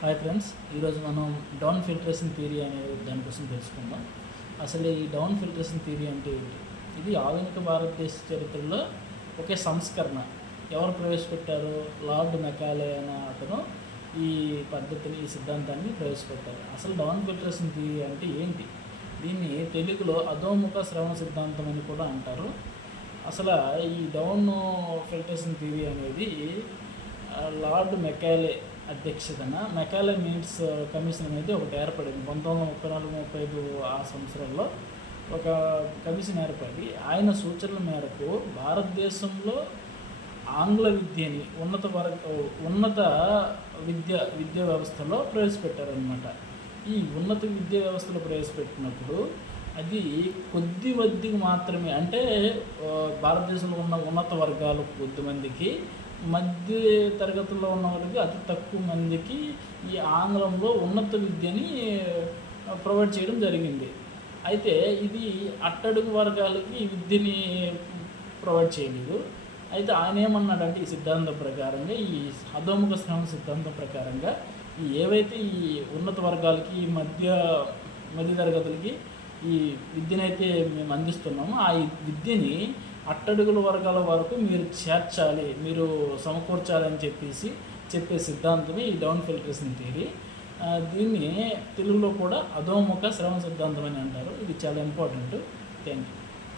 Hi friends, ఈరోజు మనం down filtration theory అనే దానికోసం తెలుసుకుందాం. అసలు ఈ డౌన్ ఫిల్ట్రేషన్ థియరీ అంటే ఏంటి? ఇది ఆధునిక భారతదేశ చరిత్రలో ఒకే సంస్కరణ. ఎవరు ప్రవేశపెట్టారు? లార్డ్ మెకాలే అనే అతను ఈ పద్ధతిని, ఈ సిద్ధాంతాన్ని ప్రవేశపెట్టారు. అసలు డౌన్ ఫిల్ట్రేషన్ థియరీ అంటే ఏంటి? దీన్ని తెలుగులో అధోముఖ శ్రవణ సిద్ధాంతం అని కూడా అంటారు. అసలు ఈ డౌన్ ఫిల్ట్రేషన్ థియరీ అనేది లార్డ్ మెకాలే అధ్యక్షతన మెకాలే మీట్స్ కమిషన్ అనేది ఒకటి ఏర్పడింది 1934-35 ఆ సంవత్సరంలో. ఒక కమిషన్ ఏర్పడి ఆయన సూచనల మేరకు భారతదేశంలో ఆంగ్ల విద్యని ఉన్నత విద్యా వ్యవస్థలో ప్రవేశపెట్టారనమాట. ఈ ఉన్నత విద్యా వ్యవస్థలో ప్రవేశపెట్టినప్పుడు అది కొద్దిమందికి మాత్రమే, అంటే భారతదేశంలో ఉన్న ఉన్నత వర్గాలు కొద్దిమందికి, మధ్య తరగతుల్లో ఉన్న వాళ్ళకి అతి తక్కువ మందికి ఈ ఆంగ్లంలో ఉన్నత విద్యని ప్రొవైడ్ చేయడం జరిగింది. అయితే ఇది అట్టడుగు వర్గాలకి ఈ విద్యని ప్రొవైడ్ చేయలేదు. అయితే ఆయన ఏమన్నాడంటే, ఈ సిద్ధాంతం ప్రకారంగా, ఈ అధోముఖ శ్రవణ సిద్ధాంతం ప్రకారంగా ఏవైతే ఈ ఉన్నత వర్గాలకి, మధ్య తరగతులకి ఈ విద్యనైతే మేము అందిస్తున్నామో ఆ విద్యని అట్టడుగుల వర్గాల వరకు మీరు చేర్చాలి, మీరు సమకూర్చాలని చెప్పే సిద్ధాంతమే ఈ డౌన్ ఫిల్ట్రేషన్ థియరీ. దీన్ని తెలుగులో కూడా అధోముఖ శ్రవణ సిద్ధాంతం అని అంటారు. ఇది చాలా ఇంపార్టెంట్. Thank you.